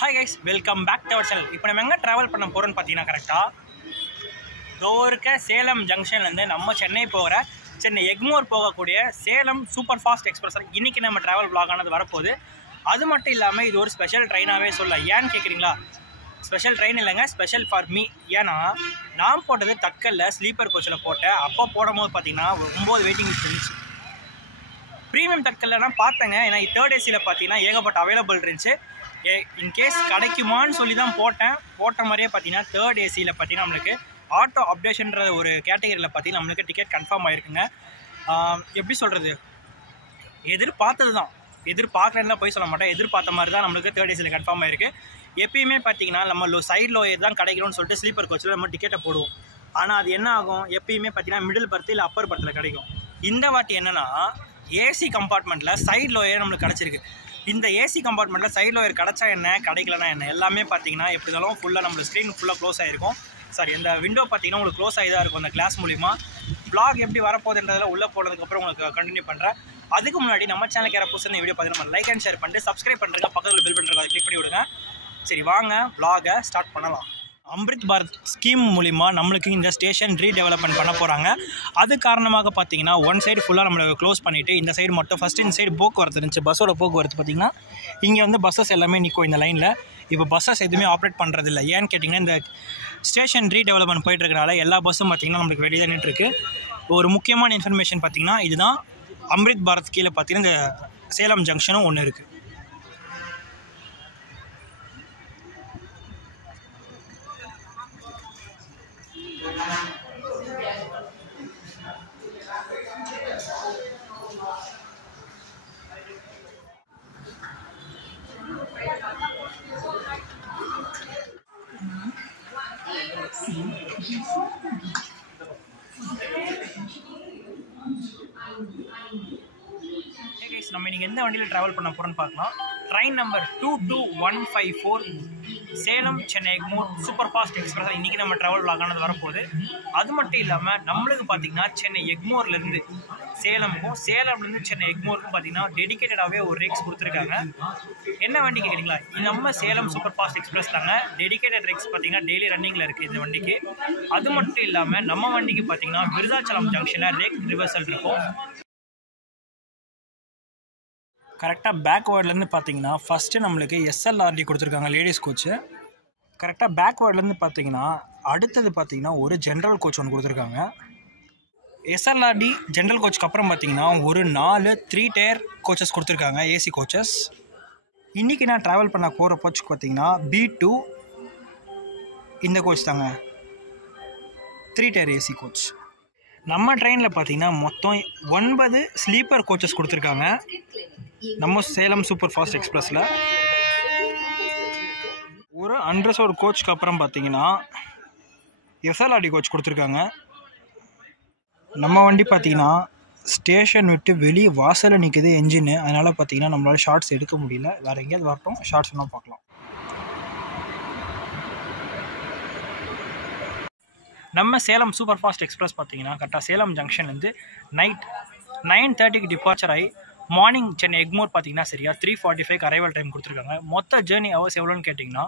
Hi guys, welcome back to our channel. இப்போ நம்ம எங்க டிராவல் பண்ண போறோம்னு பாத்தீங்கன்னா கரெக்ட்டா தோர்க்க சேலம் ஜங்ஷன்ல இருந்து நம்ம சென்னை போற சென்னை எக்மோர் போகக்கூடிய சேலம் சூப்பர் ஃபாஸ்ட் எக்ஸ்பிரஸ் இன்னைக்கு நம்ம டிராவல் vlog ஆனது வரப்போகுது. அது மட்டும் இல்லாம இது ஒரு ஸ்பெஷல் ட்ரெயினாவே சொல்லலாம். ஏன்னு கேக்குறீங்களா? ஸ்பெஷல் ட்ரெயின் இல்லைங்க, ஸ்பெஷல் ஃபார் மீ. ஏன்னா நான் போட்டது தக்கல்ல ஸ்லீப்பர் கோச்சில் போட்டேன். அப்போ போடும்போது பார்த்தீங்கன்னா 9 வெயிட்டிங் லிஸ்ட் இருந்துச்சு. ப்ரீமியம் தக்கல்ல பார்த்தேங்க. ஏன்னா தேர்ட் ஏசியில் பார்த்தீங்கன்னா ஏகப்பட்ட அவைலபிள் இருந்துச்சு. இன்கேஸ் கிடைக்குமான்னு சொல்லி தான் போட்ட மாதிரியே பார்த்தீங்கன்னா தேர்ட் ஏசியில் பார்த்தீங்கன்னா நம்மளுக்கு ஆட்டோ அப்டேஷன்ற ஒரு கேட்டகரியில் பார்த்தீங்கன்னா நம்மளுக்கு டிக்கெட் கன்ஃபார்ம் ஆகிருக்குங்க. எப்படி சொல்கிறது, எதிர்பார்த்தது தான், எதிர்பார்க்குறதுலாம் போய் சொல்ல மாட்டேன், எதிர்பார்த்த மாதிரி தான் நம்மளுக்கு தேர்ட் ஏசியில் கன்ஃபார்ம் ஆகிருக்கு. எப்பயுமே பார்த்தீங்கன்னா நம்ம சைட் லோயர் தான் கிடைக்கணும்னு சொல்லிட்டு ஸ்லீப்பர் கோச்சில் நம்ம டிக்கெட்டை போடுவோம். ஆனால் அது என்ன ஆகும், எப்பயுமே பார்த்தீங்கன்னா மிடில் பர்த்து இல்லை அப்பர் பர்த்தில் கிடைக்கும். இந்த வாட்டி என்னென்னா ஏசி கம்பார்ட்மெண்ட்டில் சைட் லோயர் நம்மளுக்கு கிடச்சிருக்கு. இந்த ஏசி கம்பார்ட்மெண்ட்டில் சைட் லோயர் கிடச்சா என்ன, கிடைக்கலனா என்ன, எல்லாமே பார்த்தீங்கன்னா எப்படி இருந்தாலும் ஃபுல்லாக நம்மளுக்கு ஸ்க்ரீன் ஃபுல்லாக க்ளோஸ் ஆகிருக்கும். சாரி, இந்த விண்டோ பார்த்தீங்கன்னா உங்களுக்கு க்ளோஸ் ஆகி தான் இருக்கும் அந்த கிளாஸ் மூலிமா. vlog எப்படி வரப்போகுதுன்றதில் உள்ளே போனதுக்கப்புறம் உங்களுக்கு கண்டினியூ பண்ணுறேன். அதுக்கு முன்னாடி நம்ம சேனலுக்கு யாராவது புதுசாக இந்த வீடியோ பார்த்தீங்கன்னா நம்ம லைக் அண்ட் ஷேர் பண்ணிட்டு சப்ஸ்கிரைப் பண்ணுறேங்க, பக்கத்தில் பில் பண்ணுறதை கிளிக் பண்ணி விடுங்க. சரி வாங்க vlog-ஐ ஸ்டார்ட் பண்ணலாம். அம்ரித் பாரத் ஸ்கீம் மூலிமா நம்மளுக்கு இந்த ஸ்டேஷன் ரீடெவலப்மெண்ட் பண்ண போகிறாங்க. அது காரணமாக பார்த்தீங்கன்னா ஒன் சைடு ஃபுல்லாக நம்மளை க்ளோஸ் பண்ணிவிட்டு இந்த சைடு மட்டும் ஃபஸ்ட்டு இந்த சைடு போக்குவரத்து இருந்துச்சு. பஸ்ஸோட போக்குவரத்து பார்த்திங்கன்னா இங்கே வந்து பஸ்ஸஸ் எல்லாமே நிற்கும் இந்த லைனில். இப்போ பஸ்ஸஸ் எதுவுமே ஆப்ரேட் பண்ணுறதில்ல. ஏன்னு கேட்டிங்கன்னா இந்த ஸ்டேஷன் ரீடெவலப்மெண்ட் போயிட்டுருக்கனால எல்லா பஸ்ஸும் பார்த்திங்கன்னா நம்மளுக்கு வெளியே தான் நின்றுருக்கு. ஒரு முக்கியமான இன்ஃபர்மேஷன் பார்த்திங்கன்னா இதுதான் அம்ரித் பாரத் கீழே பார்த்திங்கன்னா இந்த சேலம் ஜங்ஷனும் ஒன்று இருக்குது. நம்ம இன்றைக்கி எந்த வண்டியில் ட்ராவல் பண்ண போகிறோன்னு பார்க்கலாம். Train number 22154 Salem Chennai Egmore super fast express இன்றைக்கி நம்ம ட்ராவல் vlog ஆனது வரப்போகுது. அது மட்டும் இல்லாமல் நம்மளுக்கு பார்த்திங்கன்னா சென்னை எக்மோர்லேருந்து சேலம்லேருந்து சென்னை எக்மோருக்கும் பார்த்திங்கன்னா டெடிக்கேட்டடாகவே ஒரு ரேக்ஸ் கொடுத்துருக்காங்க. என்ன வண்டி கேட்குறீங்களா? நம்ம சேலம் சூப்பர் ஃபாஸ்ட் எக்ஸ்பிரஸ் தாங்க. டெடிக்கேட்டட் ரேக்ஸ் பார்த்திங்கன்னா டெய்லி ரன்னிங்கில் இருக்குது இந்த வண்டிக்கு. அது மட்டும் இல்லாமல் நம்ம வண்டிக்கு பார்த்திங்கன்னா விருதாச்சலம் ஜங்ஷனில் ரேக் ரிவர்சல் இருக்கும். கரெக்டாக பேக்வேர்ட்லேருந்து பார்த்தீங்கன்னா ஃபஸ்ட்டு நம்மளுக்கு எஸ்எல்ஆர்டி கொடுத்துருக்காங்க லேடிஸ் கோச்சு. கரெக்டாக பேக்வேர்ட்லேருந்து பார்த்தீங்கன்னா அடுத்தது பார்த்தீங்கன்னா ஒரு ஜென்ரல் கோச் ஒன்று கொடுத்துருக்காங்க. எஸ்எல்ஆர்டி ஜென்ரல் கோச்சுக்கு அப்புறம் பார்த்தீங்கன்னா ஒரு 4 3 டயர் கோச்சஸ் கொடுத்துருக்காங்க, ஏசி கோச்சஸ். இன்றைக்கி நான் ட்ராவல் பண்ண போகிற கோச்சுக்கு பார்த்தீங்கன்னா B2 இந்த கோச் தாங்க, 3 டயர் ஏசி கோச். நம்ம ட்ரெயினில் பார்த்தீங்கன்னா மொத்தம் 9 ஸ்லீப்பர் கோச்சஸ் கொடுத்துருக்காங்க நம்ம சேலம் சூப்பர் ஃபாஸ்ட் எக்ஸ்பிரஸில். ஒரு அன்ரிசர்வ்டு கோச்சுக்கு அப்புறம் பார்த்தீங்கன்னா எஸ்எல்ஆர்டி கோச் கொடுத்துருக்காங்க. நம்ம வண்டி பார்த்தீங்கன்னா ஸ்டேஷன் விட்டு வெளியே வாசலில் நிற்குது என்ஜின்னு, அதனால் பார்த்தீங்கன்னா நம்மளால் ஷார்ட்ஸ் எடுக்க முடியல. வேறு எங்கேயாவது வரட்டும் ஷார்ட்ஸ் வேணால் பார்க்கலாம். நம்ம சேலம் சூப்பர் ஃபாஸ்ட் எக்ஸ்பிரஸ் பார்த்தீங்கன்னா கரெக்டாக சேலம் ஜங்ஷன்லேருந்து நைட் 9:30க்கு டிபார்ச்சர் ஆகி மார்னிங் சென்னை எக்மோர் பார்த்தீங்கன்னா சரியா 3:45 அரைவல் டைம் கொடுத்துருக்காங்க. மொத்த ஜேர்னி ஹவர்ஸ் எவ்வளோன்னு கேட்டிங்கன்னா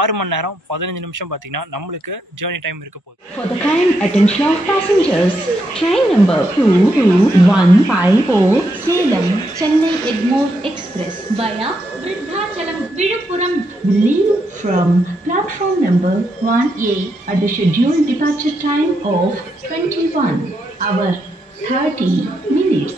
6 மணி நேரம் 15 நிமிஷம் பார்த்தீங்கன்னா நம்மளுக்கு ஜேர்னி டைம் இருக்க போகுது. For the kind attention of passengers, train number 22154 Salem Chennai Egmore Express via Virudachalam Viluppuram will leave from platform number 1A at the scheduled departure time of 21:30 minutes.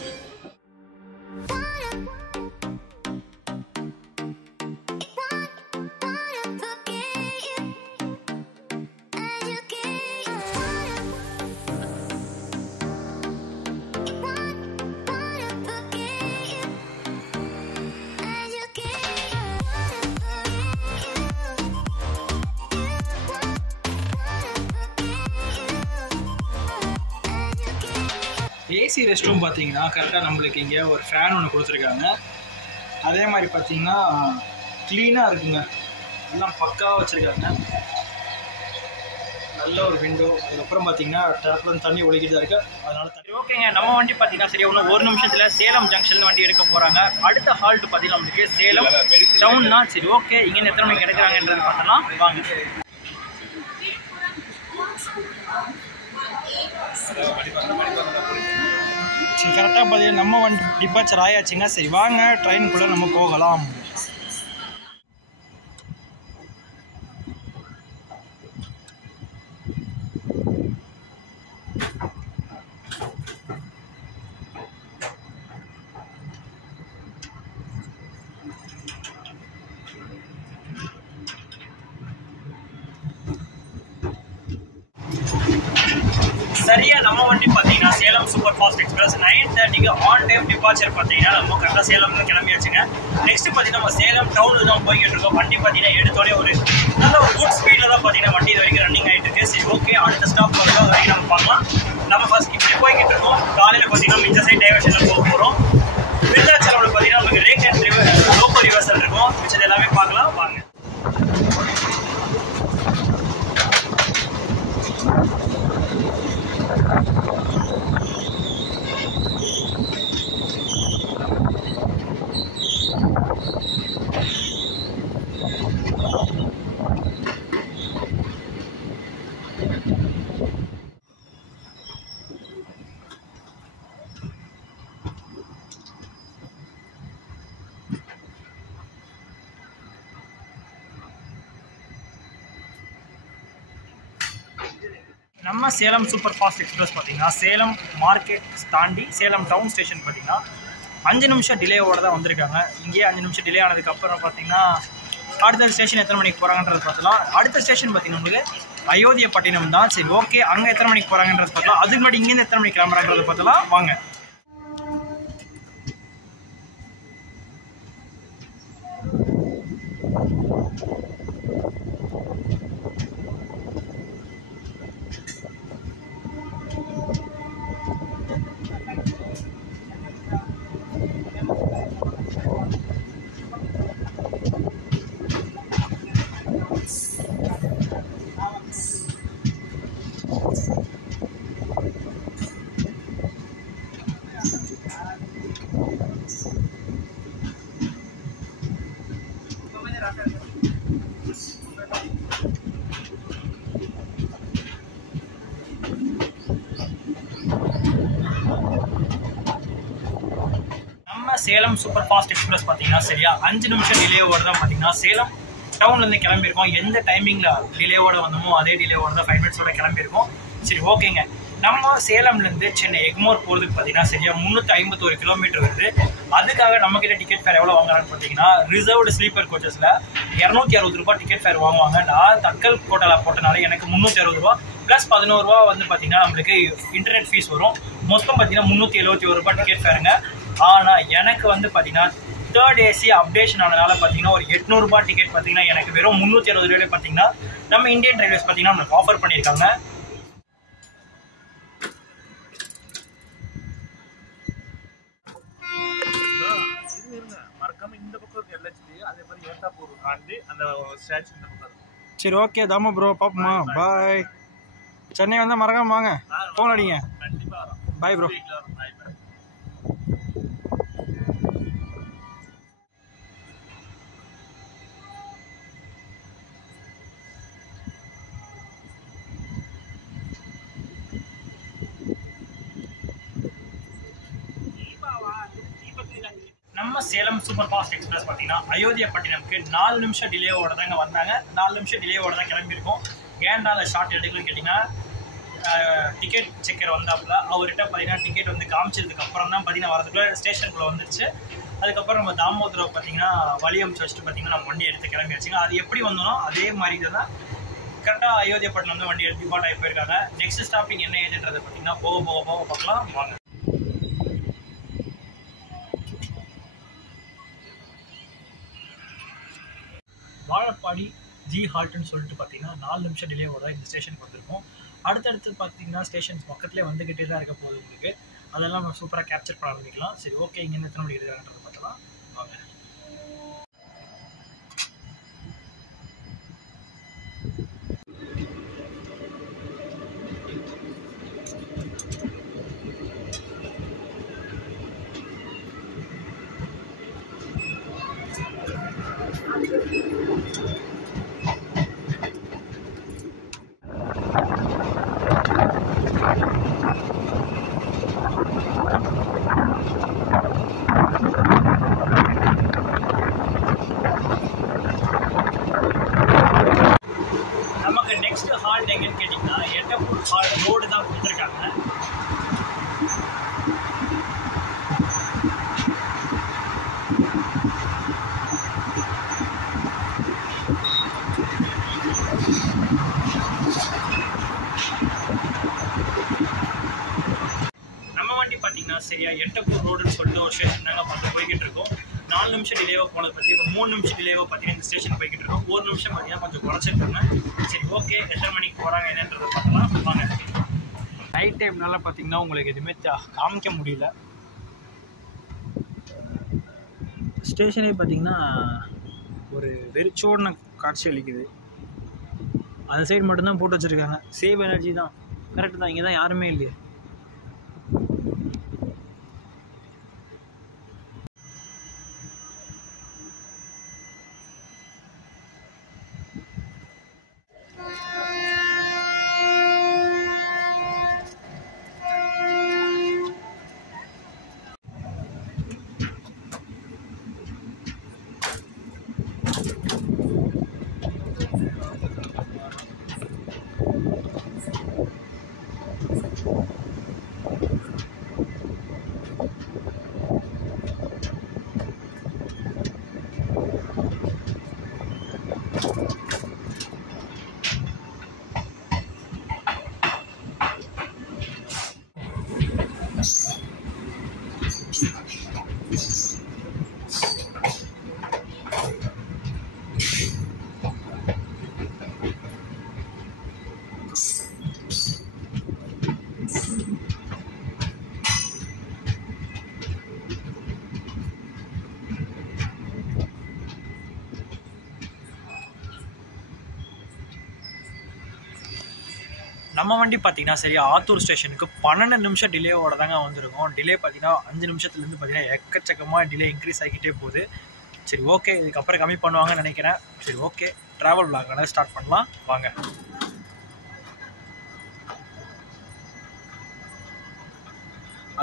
AC rest room பார்த்தீங்கன்னா கரெக்டாக நம்மளுக்கு இங்கே ஒரு fan ஒன்று கொடுத்துருக்காங்க. அதே மாதிரி பார்த்தீங்கன்னா க்ளீனாக இருக்குங்க, எல்லாம் பக்காவாக வச்சுருக்காங்க. நல்ல ஒரு விண்டோ. அதுக்கப்புறம் பார்த்தீங்கன்னா டேப்லேருந்து தண்ணி ஒழிக்கிட்டு தான் இருக்குது, அதனால தண்ணி ஓகேங்க. நம்ம வண்டி பார்த்தீங்கன்னா சரியா இன்னும் 1 நிமிஷத்தில் சேலம் ஜங்ஷனில் வண்டி எடுக்க போகிறாங்க. அடுத்த ஹால்ட் பார்த்தீங்கன்னா நம்மளுக்கு சேலம் டவுன் தான். சரி ஓகே, இங்கேருந்து எத்தனை மணிக்கு எடுக்கிறாங்கன்றது பார்த்தலாம் வாங்க. சரி கரெக்டாக பார்த்தீங்கன்னா நம்ம வண்டி டிபார்ச்சர் ஆயாச்சுங்க. சரி வாங்க ட்ரெயினுக்குள்ளே நம்ம போகலாம். சரியா நம்ம வண்டி பார்த்தீங்கன்னா சேலம் சூப்பர் ஃபாஸ்ட் எக்ஸ்பிரஸ் 9:30க்கு ஆன் டைம் டிபார்ச்சர் பார்த்தீங்கன்னா நம்ம கரெக்டாக சேலம்னு கிளம்பியாச்சுங்க. நெக்ஸ்ட் பார்த்தீங்கன்னா நம்ம சேலம் டவுனில் தான் போய்கிட்டு இருக்கோம். வண்டி பார்த்தீங்கன்னா எடுத்தோடய ஒரு நல்ல ஒரு குட் ஸ்பீடில் தான் பார்த்தீங்கன்னா வண்டி இது வரைக்கும் ரன்னிங் ஆகிட்டு இருக்கு. சரி ஓகே, அடுத்த ஸ்டாப் வரைக்கும் அது வரைக்கும் நம்ம பார்க்கலாம். நம்ம ஃபர்ஸ்ட் இப்படி போய்கிட்டு இருக்கோம். காலையில் பார்த்தீங்கன்னா இந்த சைட் டைவர்ஷனில் போக போகிறோம். விருதாச்சலம்ல பார்த்தீங்கன்னா நமக்கு ரேக் அண்ட் லோக்கல் ரிவர்சல் இருக்கும். மிச்சது எல்லாமே பார்க்கலாம் வாங்க. நம்ம சேலம் சூப்பர் ஃபாஸ்ட் எக்ஸ்பிரஸ் பார்த்தீங்கன்னா சேலம் மார்க்கெட் தாண்டி சேலம் டவுன் ஸ்டேஷன் பார்த்தீங்கன்னா 5 நிமிஷம் டிலேவோட தான் வந்திருக்காங்க. இங்கேயே 5 நிமிஷம் டிலே ஆனதுக்கப்புறம் பார்த்தீங்கன்னா அடுத்த ஸ்டேஷன் எத்தனை மணிக்கு போகிறாங்கன்றது பார்த்தலாம். அடுத்த ஸ்டேஷன் பார்த்தீங்கன்னா உங்களுக்கு அயோத்தியப்பட்டினம் தான். சரி ஓகே, அங்கே எத்தனை மணிக்கு போகிறாங்கன்றது பார்த்தலாம். அதுக்கு முன்னாடி இங்கேருந்து எத்தனை மணிக்கு கிளம்புறாங்கிறது பார்த்தலாம் வாங்க. சேலம் சூப்பர் ஃபாஸ்ட் எக்ஸ்பிரஸ் பார்த்தீங்கன்னா சரியா 5 நிமிஷம் டிலேவோட தான் பார்த்தீங்கன்னா சேலம் டவுன்லேருந்து கிளம்பியிருக்கோம். எந்த டைமிங்கில் டிலேவோட வந்தோமோ அதே டிலேவோட தான் 5 மினிட்ஸோட கிளம்பியிருக்கோம். சரி ஓகேங்க, நம்ம சேலம்லேருந்து சென்னை எக்மோர் போகிறதுக்கு பார்த்தீங்கன்னா சரியா 351 கிலோமீட்டர் வருது. அதுக்காக நம்மக்கிட்ட டிக்கெட் ஃபேர் எவ்வளோ வாங்குறான்னு பார்த்தீங்கன்னா ரிசர்வ்டு ஸ்லீப்பர் கோச்சஸில் 260 ரூபா டிக்கெட் ஃபேர் வாங்குவாங்க. நான் தட்கல் கோட்டாவில் போட்டனால எனக்கு 360 ரூபா ப்ளஸ் 11 ரூபா வந்து பார்த்தீங்கன்னா நம்மளுக்கு இன்டர்நெட் ஃபீஸ் வரும். மொத்தம் பார்த்தீங்கன்னா 371 ரூபா டிக்கெட் ஃபேருங்க. ஆனால் எனக்கு வந்து பார்த்தீங்கன்னா தேர்ட் ஏசி அப்டேஷன் ஆனதுனால பார்த்தீங்கன்னா ஒரு 800 ரூபா டிக்கெட் பார்த்தீங்கன்னா எனக்கு வெறும் 360 ரூபாய் பார்த்தீங்கன்னா நம்ம இந்தியன் ரயில்வேஸ் பார்த்தீங்கன்னா நம்மளுக்கு ஆஃபர் பண்ணியிருக்காங்க. சரி ஓகே தாமா ப்ரோ, பாப்போமா, பாய். சென்னை வந்தால் மறக்காம வாங்க, ஃபோன் அடிங்க. Bye bro. நம்ம சேலம் சூப்பர் ஃபாஸ்ட் எக்ஸ்பிரஸ் பார்த்தீங்கன்னா அயோத்தியப்பட்டினம்க்கு 4 நிமிஷம் டிலேவோட தாங்க வந்தாங்க. 4 நிமிஷம் டிலேவோட தான் கிளம்பியிருக்கோம். ஏன்டா அந்த ஷார்ட் எடுக்கணும்னு கேட்டிங்கன்னா டிக்கெட் செக்கர் வந்தாப்புல அவர்கிட்ட பார்த்தீங்கன்னா டிக்கெட் வந்து காமிச்சதுக்கு அப்புறம் தான் பார்த்தீங்கன்னா வரதுக்குள்ள ஸ்டேஷனுக்குள்ளே வந்துருச்சு. அதுக்கப்புறம் நம்ம தாமோதரை பார்த்தீங்கன்னா வழி அமைச்சு வச்சுட்டு பார்த்தீங்கன்னா நம்ம வண்டி எடுத்து கிளம்பி வச்சுங்க. அது எப்படி வந்தோம் அதே மாதிரி தான் கரெக்டாக அயோத்தியப்பட்டினம் வந்து வண்டி எடுத்து டிபார்ட் ஆகி போயிருக்காங்க. நெக்ஸ்ட் ஸ்டாப்பிங் என்ன ஏதுன்றதை பார்த்தீங்கன்னா போக போக போக பார்க்கலாம் வாங்க. வாழப்பாடி ஜி ஹால்ட்னு சொல்லிட்டு பார்த்தீங்கன்னா 4 நிமிஷம் டிலேவோட இந்த ஸ்டேஷனுக்கு வந்திருக்கோம். அடுத்தடுத்து பார்த்தீங்கன்னா ஸ்டேஷன்ஸ் பக்கத்துலேயே வந்துக்கிட்டே தான் இருக்க போகுது உங்களுக்கு. அதெல்லாம் நம்ம சூப்பராக கேப்சர் பண்ண ஆரம்பிக்கலாம். சரி ஓகே, இங்கேருந்து எத்தனை மணிக்கு எடுக்கிறாங்கன்றதை பார்த்தலாம் வாங்க. நமக்கு நெக்ஸ்ட் ஹால்ட் எங்கன்னு கேட்டிங்கன்னா எட்டப்பூர் ஹால்ட் ரோடு தான் கொடுத்துருக்காங்க. நம்ம வண்டி பார்த்தீங்கன்னா சரியா எட்டப்பூர் ரோடுன்னு சொல்லிட்டு ஒரு ஸ்டேஷன் நாங்கள் பார்த்து போய்கிட்டு இருக்கோம். 4 நிமிஷம் டிலேவாக போனது பற்றி இப்போ 3 நிமிஷம் டிலேவாக பார்த்தீங்கன்னா இந்த ஸ்டேஷன் போய்கிட்டு இருக்கோம். 1 நிமிஷம் பார்த்தீங்கன்னா கொஞ்சம் குறைச்சிருக்காங்க. சரி ஓகே, எத்தனை மணிக்கு போகிறாங்க என்னன்றதை பார்க்கலாம் வாங்க. நைட் டைம்னால பார்த்தீங்கன்னா உங்களுக்கு எதுவுமே காமிக்க முடியல. ஸ்டேஷனே பார்த்தீங்கன்னா ஒரு வெறிச்சோடன காட்சி அளிக்குது. அந்த சைடு மட்டும்தான் போட்டு வச்சுருக்காங்க. சேவ் எனர்ஜி தான், கரெக்டு தான். இங்கே தான் யாருமே இல்லையே. நம்ம வண்டி பார்த்தீங்கன்னா சரி ஆத்தூர் ஸ்டேஷனுக்கு 12 நிமிஷம் டிலேவோட தாங்க வந்திருக்கோம். டிலே பார்த்தீங்கன்னா 5 நிமிஷத்துலேருந்து பார்த்தீங்கன்னா எக்கச்சக்கமாக டிலே இன்க்ரீஸ் ஆகிக்கிட்டே போகுது. சரி ஓகே, இதுக்கப்புறம் கம்மி பண்ணுவாங்கன்னு நினைக்கிறேன். சரி ஓகே, ட்ராவல் விளாக் ஸ்டார்ட் பண்ணலாம் வாங்க.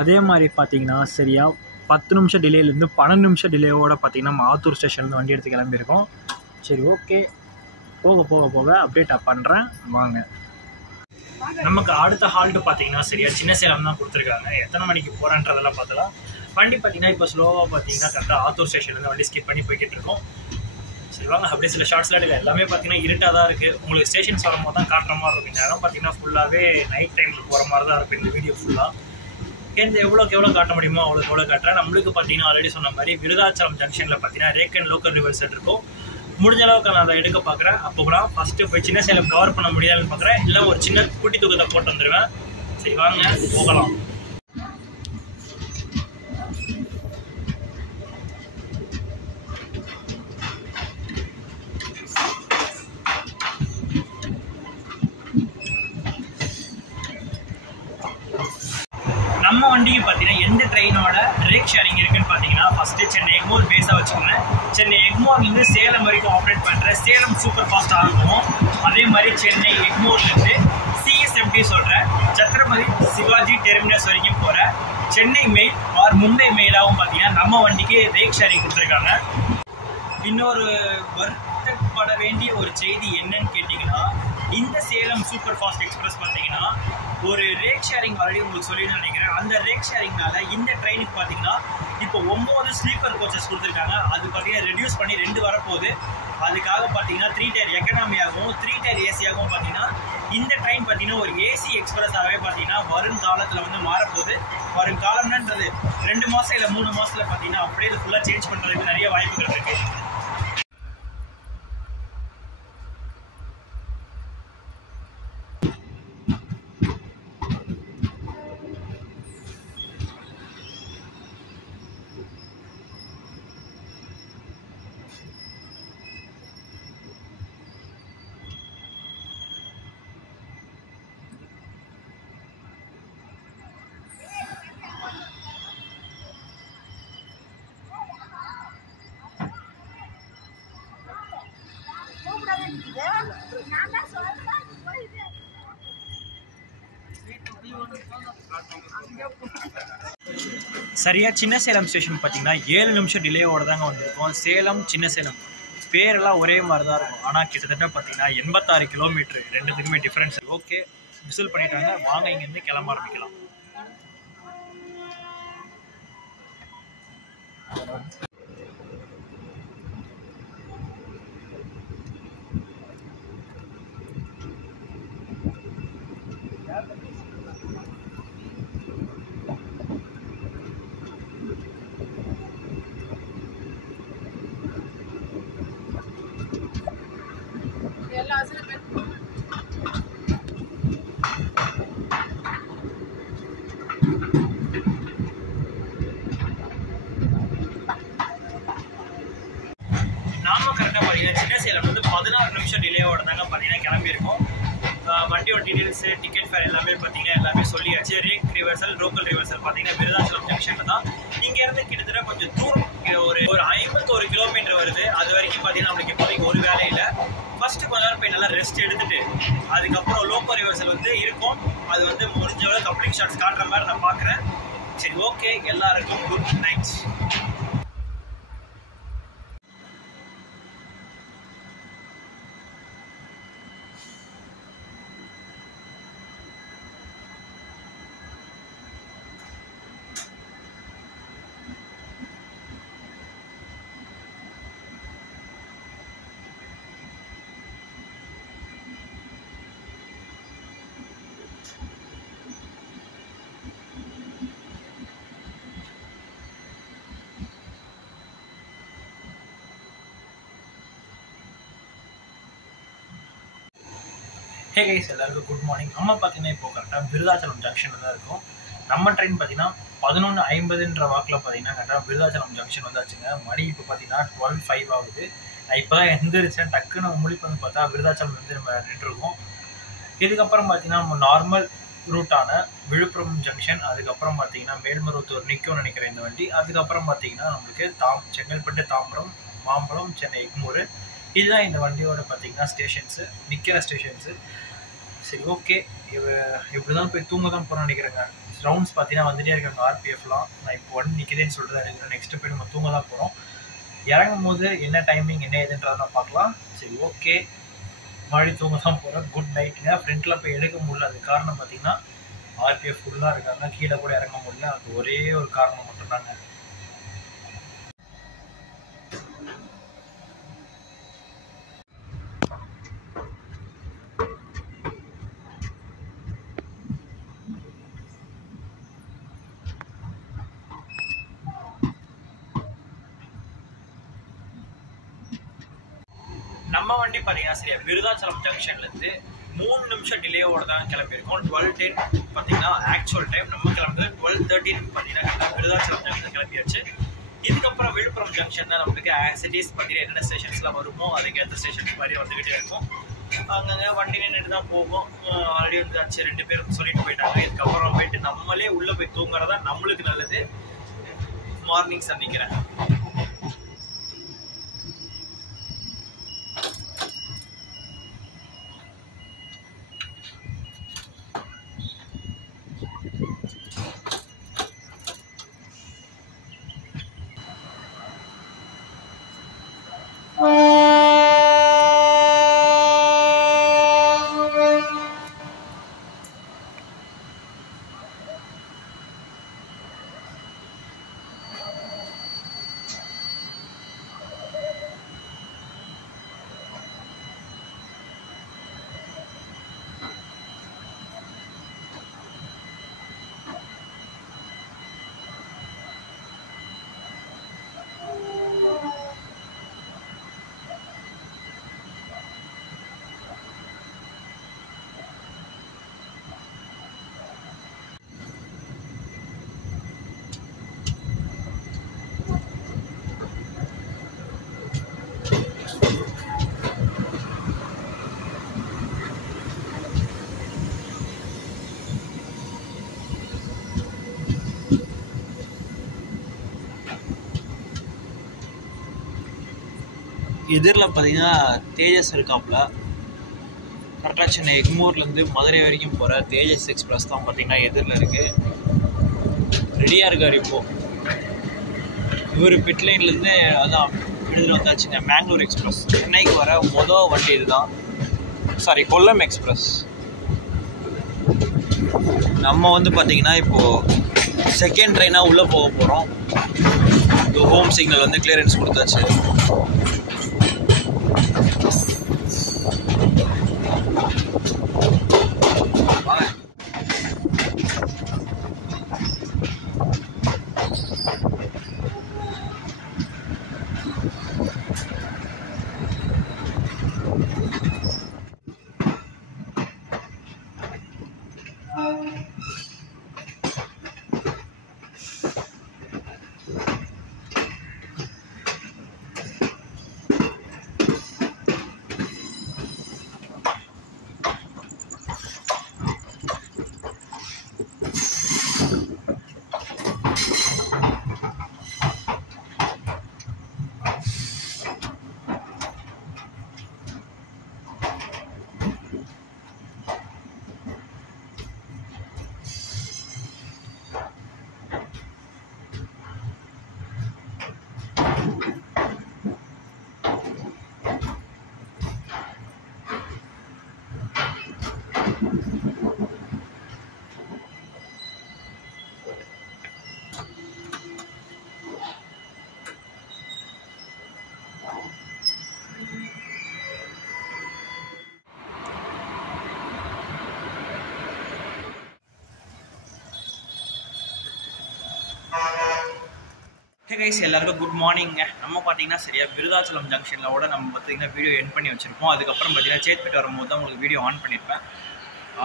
அதே மாதிரி பார்த்தீங்கன்னா சரியா 10 நிமிஷம் டிலேலேருந்து 12 நிமிஷம் டிலேவோட பார்த்தீங்கன்னா நம்ம ஆத்தூர் ஸ்டேஷன்லேருந்து வண்டி எடுத்து கிளம்பியிருக்கோம். சரி ஓகே, போக போக போக அப்டேட் பண்ணுறேன் வாங்க. நமக்கு அடுத்த ஹால்ட்டு பார்த்தீங்கன்னா சரியா சின்ன சேலம் தான் கொடுத்துருக்காங்க. எத்தனை மணிக்கு போகிறேன்றதெல்லாம் பார்த்தலாம். வண்டி பார்த்தீங்கன்னா இப்போ ஸ்லோவாக பார்த்தீங்கன்னா கரெக்டாக ஆத்தூர் ஸ்டேஷன்லேருந்து வண்டி ஸ்கிப் பண்ணி போய்கிட்டு இருக்கோம். சரி வாங்க, அப்படியே சில ஷார்ட்ஸ்லாம் இல்லை, எல்லாமே பார்த்தீங்கன்னா இருட்டாக தான் இருக்குது. உங்களுக்கு ஸ்டேஷன்ஸ் வரும்போது தான் காட்டுற மாதிரி இருக்கும். இந்த இடம் பார்த்தீங்கன்னா ஃபுல்லாகவே நைட் டைமில் போகிற மாதிரி தான் இருக்கும் இந்த வீடியோ ஃபுல்லாக. எவ்வளோக்கு எவ்வளோ காட்ட முடியுமோ அவ்வளோக்கு எவ்வளோ காட்டுறேன். நம்மளுக்கு பார்த்தீங்கன்னா ஆல்ரெடி சொன்ன மாதிரி விருதாச்சலம் ஜங்ஷனில் பார்த்தீங்கன்னா ரேக்கன் லோக்கல் ரிவர் செட் இருக்கும். முடிஞ்ச அளவுக்கு நான் அதை எடுக்க பார்க்குறேன். அப்போ கூட ஃபஸ்ட்டு போய் சின்ன சேலம் கவர் பண்ண முடியாதுன்னு பார்க்குறேன். இல்லை ஒரு சின்ன குட்டி தூக்கத்தை போட்டு வந்துடுவேன். சரி வாங்க போகலாம். நம்ம வண்டிக்கு பார்த்தீங்கன்னா எந்த ட்ரெயினோட ரேக் ஷேரிங் இருக்குன்னு பார்த்தீங்கன்னா ஃபஸ்ட்டு சென்னை எக்மோர் பேஸாக வச்சுக்கோங்க. சென்னை எக்மோர்லேருந்து சேலம் வரைக்கும் ஆப்ரேட் பண்ணுற சேலம் சூப்பர் ஃபாஸ்ட்டாக இருக்கும். அதே மாதிரி சென்னை எக்மோர்லேருந்து சிஎஸ்எம்டி சொல்கிற சத்ரபதி சிவாஜி டெர்மினஸ் வரைக்கும் போகிற சென்னை மெயில் ஆர் மும்பை மெயிலாகவும் பார்த்தீங்கன்னா நம்ம வண்டிக்கு ரேக் ஷேரிங் கொடுத்துருக்காங்க. இன்னொரு வருத்தப்பட வேண்டிய ஒரு செய்தி என்னன்னு கேட்டிங்கன்னா, இந்த சேலம் சூப்பர் ஃபாஸ்ட் எக்ஸ்பிரஸ் பார்த்தீங்கன்னா ஒரு ரேக் ஷேரிங் ஆல்ரெடி உங்களுக்கு சொல்லி நினைக்கிறேன். அந்த ரேக் ஷேரிங்னால இந்த ட்ரெயினுக்கு பார்த்தீங்கன்னா இப்போ 9 ஸ்லீப்பர் கோச்சஸ் கொடுத்துருக்காங்க. அது பார்த்தீங்கன்னா ரெடியூஸ் பண்ணி 2 வரப்போகுது. அதுக்காக பார்த்தீங்கன்னா 3 டயர் எக்கனாமியாகவும் 3 டயர் ஏசியாகவும் பார்த்தீங்கன்னா இந்த ட்ரெயின் பார்த்தீங்கன்னா ஒரு ஏசி எக்ஸ்பிரஸாகவே பார்த்தீங்கன்னா வரும் காலத்தில் வந்து மாறப்போகுது. வரும் காலம்ன்றது 2 மாதம் இல்லை 3 மாதத்தில் பார்த்தீங்கன்னா அப்படியே இது ஃபுல்லாக சேஞ்ச் பண்ணுறதுக்கு நிறைய வாய்ப்புகள் இருக்குது. சரியாக சின்ன சேலம் ஸ்டேஷன் பார்த்தீங்கன்னா 7 நிமிஷம் டிலேவோட தாங்க வந்திருக்கோம். சேலம் சின்ன சேலம் பேரெல்லாம் ஒரே மாதிரி தான் இருக்கும். ஆனால் கிட்டத்தட்ட பார்த்தீங்கன்னா 86 கிலோமீட்டர் ரெண்டுத்துக்குமே டிஃப்ரென்ஸ். ஓகே, விசில் பண்ணிட்டாங்க, வாங்க இங்கேருந்து கிளம்ப ஆரம்பிக்கலாம். நாம கரெக்டாக பார்த்தீங்கன்னா சின்ன சேலம் வந்து 16 நிமிஷம் டிலேவோட தாங்க பார்த்தீங்கன்னா கிளம்பியிருக்கோம். வண்டியோட டீட்டெயில்ஸு, டிக்கெட் ஃபேர் எல்லாமே பார்த்தீங்கன்னா எல்லாமே சொல்லியாச்சு. ரேக் ரிவர்சல், லோக்கல் ரிவர்சல் பார்த்தீங்கன்னா விருதாச்சலம் ஜங்ஷனில் தான். இங்கேருந்து கிட்டத்தட்ட கொஞ்சம் தூரம், ஒரு 51 கிலோமீட்டர் வருது. அது வரைக்கும் பார்த்தீங்கன்னா நம்மளுக்கு இப்போதைக்கு ஒரு வேலை இல்லை. ஃபஸ்ட்டு கொஞ்ச நேரம் போய் நல்லா ரெஸ்ட் எடுத்துட்டு அதுக்கப்புறம் லோக்கல் ரிவர்சல் வந்து இருக்கும். அது வந்து முடிஞ்ச அளவு கப்ளிங் ஷாட்ஸ் காட்டுற மாதிரி நான் பார்க்குறேன். சரி, ஓகே, எல்லாருக்கும் குட் நைட். ஹே கைஸ், எல்லாருக்கும் குட் மார்னிங். நம்ம பார்த்தீங்கன்னா இப்போ கரெக்டாக விருதாச்சலம் ஜங்ஷனில் தான் இருக்கும். நம்ம ட்ரெயின் பார்த்தீங்கன்னா 11:50 வாக்கில் பார்த்தீங்கன்னா கரெக்டாக விருதாச்சலம் ஜங்ஷன் வந்தாச்சுங்க. மணி இப்போ பார்த்தீங்கன்னா 12:05 ஆகுது. நான் இப்போ தான் எந்திரிச்சேன். டக்குன்னு முழிப்பு வந்து பார்த்தா விருதாச்சலம் வந்து நம்ம நின்றுருக்கோம். இதுக்கப்புறம் பார்த்தீங்கன்னா நம்ம நார்மல் ரூட்டான விழுப்புரம் ஜங்ஷன், அதுக்கப்புறம் பார்த்தீங்கன்னா மேல்மருவத்தூர் நிற்கும்னு நினைக்கிறேன் இந்த வண்டி. அதுக்கப்புறம் பார்த்தீங்கன்னா நம்மளுக்கு செங்கல்பட்டு, தாம்பரம், மாம்பழம், சென்னை எக்மூர், இதுதான் இந்த வண்டியோட பார்த்தீங்கன்னா ஸ்டேஷன்ஸு, நிற்கிற ஸ்டேஷன்ஸு. சரி, ஓகே, இப்படி தான் போய் தூங்க தான் போகிறோம்னு நினைக்கிறேங்க. ரவுண்ட்ஸ் பார்த்தீங்கன்னா வந்துட்டே இருக்காங்க ஆர்பிஎஃப்லாம். நான் இப்போ வண்டி நிற்கிறேன்னு சொல்லிட்டு நினைக்கிறேன். நெக்ஸ்ட்டு போய் நம்ம தூங்க தான் போகிறோம். இறங்கும் போது என்ன டைமிங் என்ன ஏதுன்றதை நான் பார்க்கலாம். சரி, ஓகே, மறுபடியும் தூங்க தான் போகிறோம். குட் நைட்டுங்க. ஃப்ரெண்டில் போய் எடுக்க முடியல. அது காரணம் பார்த்தீங்கன்னா ஆர்பிஎஃப் ஃபுல்லாக இருக்காங்க. கீழே கூட இறங்க முடியல. அது ஒரே ஒரு காரணம் மட்டும்தாங்க. நம்ம வண்டி பார்த்தீங்கன்னா சரியா விருதாச்சலம் ஜங்ஷன்லேருந்து 3 நிமிஷம் டிலேவோட தான் கிளம்பியிருக்கோம். 12:10 பார்த்தீங்கன்னா ஆக்சுவல் டைம். நம்ம கிளம்புறது 12:13 பார்த்தீங்கன்னா விருதாச்சலம் ஜங்ஷன் கிளம்பியாச்சு. இதுக்கப்புறம் விழுப்புரம் ஜங்ஷன் தான் நம்மளுக்கு சிட்டிஸ் பார்த்தீங்கன்னா என்னென்ன ஸ்டேஷன்ஸ்லாம் வருமோ அதுக்கேற்ற ஸ்டேஷன்ஸ் மாதிரி வந்துக்கிட்டே இருக்கும். அங்கங்கே வண்டி நின்றுட்டு தான் போகும். ஆல்ரெடி வந்து 2 பேரும் சொல்லிட்டு போயிட்டாங்க. இதுக்கப்புறம் போயிட்டு நம்மளே உள்ளே போய் தூங்குறதா நம்மளுக்கு நல்லது. மார்னிங் சந்திக்கிறேன். எதிரில் பார்த்தீங்கன்னா தேஜஸ் இருக்காப்புல. கரெக்டாக சென்னை எக்மூர்லேருந்து மதுரை வரைக்கும் போகிற தேஜஸ் எக்ஸ்பிரஸ் தான் பார்த்தீங்கன்னா எதிரில் இருக்குது. ரெடியாக இருக்கார் இப்போது. இவர் பிட்லைன்லேருந்து அதான் எழுதிட்டு வந்தாச்சுங்க. மேங்களூர் எக்ஸ்பிரஸ் சென்னைக்கு வர மொதல் வண்டி இதுதான். Sorry, Kollam express. நம்ம வந்து பார்த்தீங்கன்னா இப்போது செகண்ட் ட்ரெயினாக உள்ளே போக போகிறோம். ஹோம் சிக்னல் வந்து கிளியரன்ஸ் கொடுத்தாச்சு. கைஸ், எல்லாருக்கும் குட் மார்னிங்க. நம்ம பார்த்தீங்கன்னா சரியாக விருதாச்சலம் ஜங்ஷனில் நம்ம பார்த்தீங்கன்னா வீடியோ என் பண்ணி வச்சுருப்போம். அதுக்கப்புறம் பார்த்தீங்கன்னா சேத்பேட் வரும்போது தான் உங்களுக்கு வீடியோ ஆன் பண்ணியிருப்பேன்.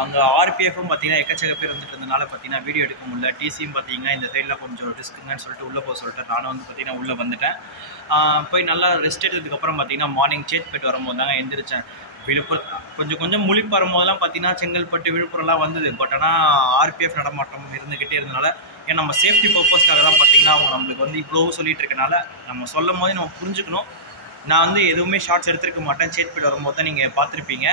அங்கே ஆர்பிஎஃப்பும் பார்த்தீங்கன்னா எக்கச்சக்க பேர் வந்துட்டு இருந்தனால பார்த்தீங்கன்னா வீடியோ எடுக்க முடியல. டிசியும் பார்த்தீங்கன்னா இந்த சைடில் கொஞ்சம் டிஸ்க்குங்கன்னு சொல்லிட்டு உள்ளே போக சொல்லிட்டு நானும் வந்து பார்த்தீங்கன்னா உள்ளே வந்துட்டேன். போய் நல்லா ரெஸ்ட் எடுத்ததுக்கப்புறம் பார்த்தீங்கன்னா மார்னிங் சேத்பேட் வரும்போது தாங்க எந்திரிச்சேன். விழுப்புரம் கொஞ்சம் முழிப்பு வரும்போதெல்லாம் பார்த்தீங்கன்னா செங்கல்பட்டு விழுப்புரம்லாம் வந்தது. பட் ஆனால் ஆர்பிஎஃப் நடமாட்டம் இருந்துக்கிட்டே இருந்தனால, ஏன்னா நம்ம சேஃப்டி பர்பஸ்க்காக தான் பார்த்தீங்கன்னா அவங்க நம்மளுக்கு வந்து இவ்வளோ சொல்லிட்டு இருக்கனால நம்ம சொல்லும் போதே நம்ம புரிஞ்சுக்கணும். நான் வந்து எதுவுமே ஷார்ட்ஸ் எடுத்துருக்க மாட்டேன். சேத்பேட் வரும்போது தான் நீங்கள் பார்த்துருப்பீங்க.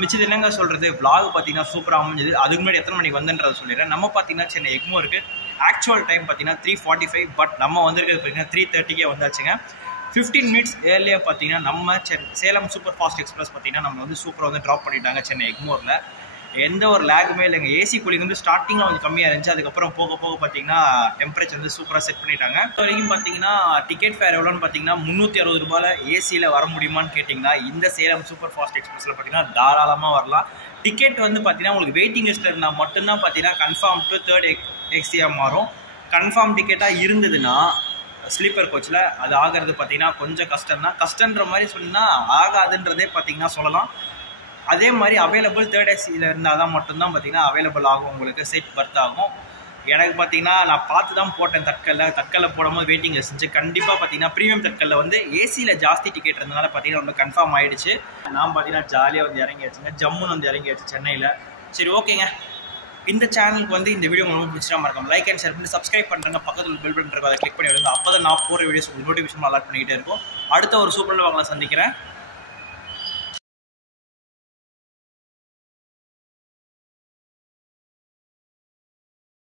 மிச்சது என்னங்க சொல்கிறது, விளாக் பார்த்தீங்கன்னா சூப்பராக அமைஞ்சது. அதுக்கு முன்னாடி எத்தனை மணிக்கு வந்துன்றதை சொல்லிடுறேன். நம்ம பார்த்தீங்கன்னா சென்னை எக்மோருக்கு ஆக்சுவல் டைம் பார்த்தீங்கன்னா 3:45, பட் நம்ம வந்திருக்கிறது பார்த்தீங்கன்னா 3:30 வந்தாச்சுங்க. 15 minutes ஏர்லியாக பார்த்தீங்கன்னா நம்ம சேலம் சூப்பர் ஃபாஸ்ட் எக்ஸ்பிரஸ் பார்த்தீங்கன்னா நம்ம வந்து சூப்பராக வந்து ட்ராப் பண்ணிட்டாங்க சென்னை எக்மோரில். எந்த ஒரு லேகுமே இல்லைங்க. ஏசி கூலிங் வந்து ஸ்டார்டிங்கில் கொஞ்சம் கம்மியாக இருந்துச்சு. அதுக்கப்புறம் போக போக பார்த்தீங்கன்னா டெம்பரேச்சர் வந்து சூப்பராக செட் பண்ணிட்டாங்க. இப்போ வரைக்கும் பார்த்தீங்கன்னா டிக்கெட் ஃபேர் எவ்வளோன்னு பார்த்தீங்கன்னா 360 ரூபாயில் ஏசியில் வர முடியுமான்னு கேட்டிங்கன்னா இந்த சேலம் சூப்பர் ஃபாஸ்ட் எக்ஸ்பிரஸில் பார்த்தீங்கன்னா தாராளமாக வரலாம். டிக்கெட் வந்து பார்த்தீங்கன்னா உங்களுக்கு வெயிட்டிங் லிஸ்ட்டில் இருந்தால் மட்டும்தான் பார்த்தீங்கன்னா கன்ஃபார்ம் டு 3rd எக்ஸியாக மாறும். கன்ஃபார்ம் டிக்கெட்டாக இருந்ததுன்னா ஸ்லீப்பர் கோச்சில் அது ஆகிறது பார்த்தீங்கன்னா கொஞ்சம் கஷ்டன்ற மாதிரி சொன்னால் ஆகாதுன்றதே பார்த்தீங்கன்னா சொல்லலாம். அதே மாதிரி அவைலபிள் 3rd ஏசியில் இருந்தால் தான் மட்டும்தான் பார்த்தீங்கன்னா அவைலபிள் ஆகும், உங்களுக்கு சீட் பர்த் ஆகும். எனக்கு பார்த்தீங்கன்னா நான் பார்த்து தான் போட்டேன். தட்கலில் போடும்போது வெயிட்டிங் லிஸ்ட் இருந்துச்சு. கண்டிப்பாக பார்த்தீங்கன்னா ப்ரீமியம் தட்கலில் வந்து ஏசியில் ஜாஸ்தி டிக்கெட் இருந்ததுனால பார்த்தீங்கன்னா ஒன்று கன்ஃபார்ம் ஆகிடுச்சு. நான் பார்த்தீங்கன்னா ஜாலியாக வந்து இறங்கியாச்சுங்க. ஜம்முன்னு வந்து இறங்கியாச்சு சென்னையில். சரி, ஓகேங்க. இந்த சேனலுக்கு வந்து இந்த வீடியோ ரொம்ப பிடிச்சா மறக்காம லைக் அண்ட் ஷேர் பண்ணி சப்ஸ்கிரைப் பண்ணுறாங்க. பக்கத்தில் பெல் பட்டன் இருக்கும், அதை கிளிக் பண்ணி விடுங்க. அப்போ தான் நான் போகிற வீடியோஸ் நோட்டிஃபிகேஷன் அலர்ட் பண்ணிக்கிட்டே இருக்கும். அடுத்த ஒரு சூப்பரான வாங்கலாம் சந்திக்கிறேன்.